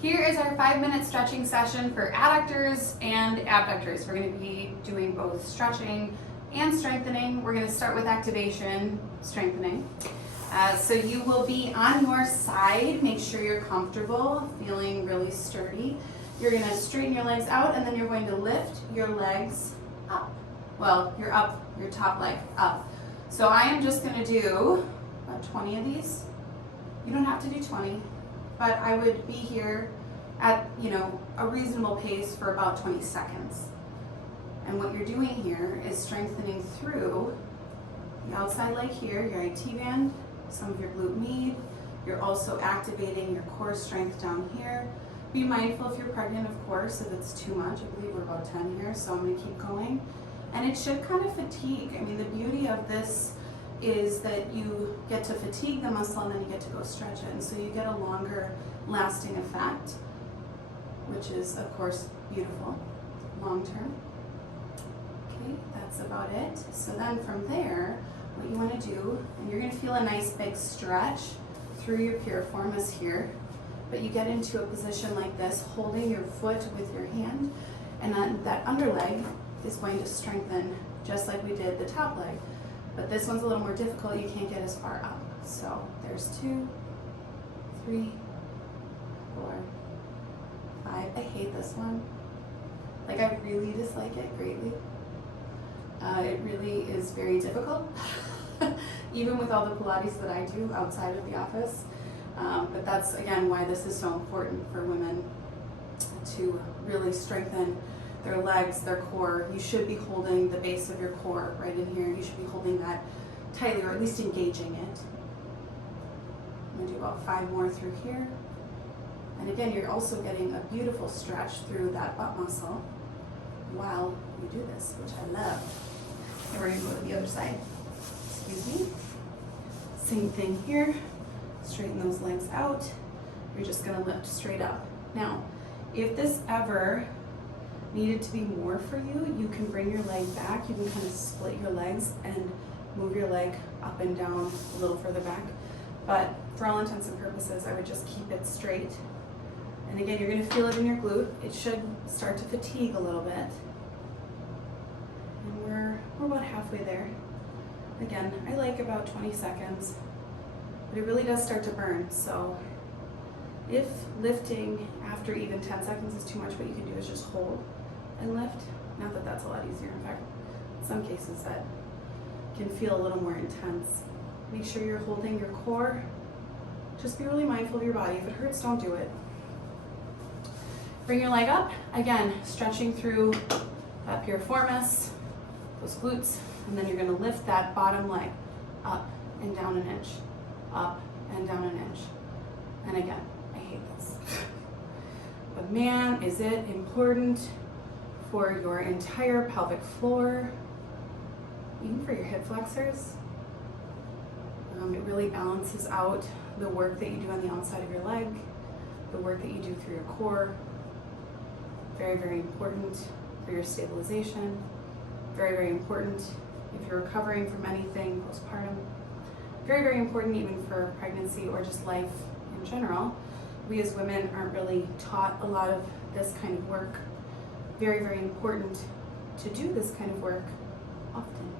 Here is our 5-minute stretching session for adductors and abductors. We're going to be doing both stretching and strengthening. We're going to start with activation, strengthening. So you will be on your side. Make sure you're comfortable, feeling really sturdy. You're going to straighten your legs out, and then you're going to lift your legs up. Well, you're up, your top leg up. So I am just going to do about 20 of these. You don't have to do 20, but I would be here at, a reasonable pace for about 20 seconds. And what you're doing here is strengthening through the outside leg here, your IT band, some of your glute med. You're also activating your core strength down here. Be mindful if you're pregnant, of course, if it's too much. I believe we're about 10 here, so I'm going to keep going. And it should kind of fatigue. I mean, the beauty of this is that you get to fatigue the muscle and then you get to go stretch it. And so you get a longer lasting effect, which is, of course, beautiful long term. Okay, that's about it. So then from there, what you want to do, and you're going to feel a nice big stretch through your piriformis here, but you get into a position like this, holding your foot with your hand, and then that underleg is going to strengthen just like we did the top leg. But this one's a little more difficult. You can't get as far up. So there's 2, 3, 4, 5. I hate this one. Like, I really dislike it greatly. It really is very difficult, even with all the Pilates that I do outside of the office. But that's, again, why this is so important for women to really strengthen their legs, their core. You should be holding the base of your core right in here. You should be holding that tightly, or at least engaging it. I'm going to do about 5 more through here. And again, you're also getting a beautiful stretch through that butt muscle while you do this, which I love. And we're going to go to the other side. Excuse me. Same thing here. Straighten those legs out. You're just going to lift straight up. Now, if this ever needed to be more for you, you can bring your leg back. You can kind of split your legs and move your leg up and down a little further back. But for all intents and purposes, I would just keep it straight. And again, you're going to feel it in your glute. It should start to fatigue a little bit. And we're about halfway there. Again, I like about 20 seconds, but it really does start to burn. So if lifting after even 10 seconds is too much, what you can do is just hold and lift. Not that that's a lot easier. In fact, in some cases that can feel a little more intense. Make sure you're holding your core. Just be really mindful of your body. If it hurts, don't do it. Bring your leg up. Again, stretching through that piriformis, those glutes, and then you're going to lift that bottom leg up and down an inch, up and down an inch. And again, I hate this. But man, is it important for your entire pelvic floor, even for your hip flexors. It really balances out the work that you do on the outside of your leg, the work that you do through your core. Very, very important for your stabilization. Very, very important if you're recovering from anything postpartum. Very, very important even for pregnancy or just life in general. We as women aren't really taught a lot of this kind of work. Very, very important to do this kind of work often.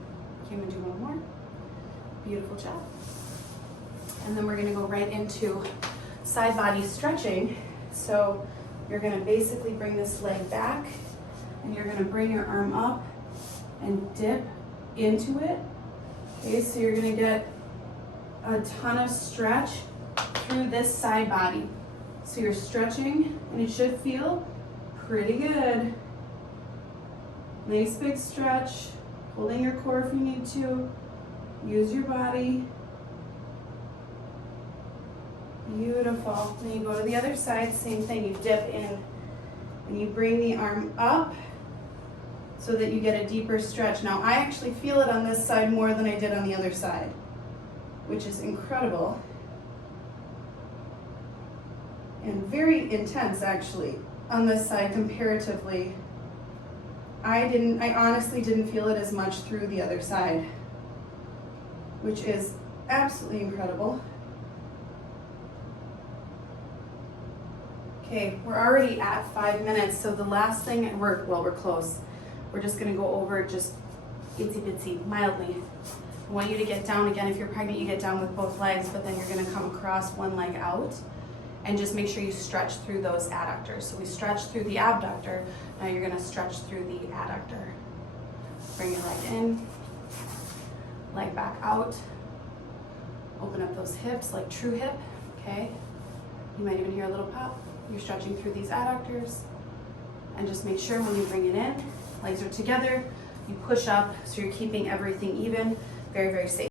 Can we do one more? Beautiful job. And then we're going to go right into side body stretching. So you're going to basically bring this leg back, and you're going to bring your arm up and dip into it. Okay, so you're going to get a ton of stretch through this side body. So you're stretching, and it should feel pretty good. Nice big stretch, holding your core if you need to. Use your body. Beautiful. Then you go to the other side, same thing. You dip in and you bring the arm up so that you get a deeper stretch. Now, I actually feel it on this side more than I did on the other side, which is incredible. And very intense, actually, on this side comparatively. I honestly didn't feel it as much through the other side, which is absolutely incredible. Okay, we're already at 5 minutes, so the last thing, we're close. We're just gonna go over just itsy bitsy, mildly. I want you to get down again. If you're pregnant, you get down with both legs, but then you're gonna come across one leg out and just make sure you stretch through those adductors. So we stretch through the abductor, now you're gonna stretch through the adductor. Bring your leg in, leg back out. Open up those hips like true hip, okay? You might even hear a little pop. You're stretching through these adductors. And just make sure when you bring it in, legs are together, you push up so you're keeping everything even. Very, very safe.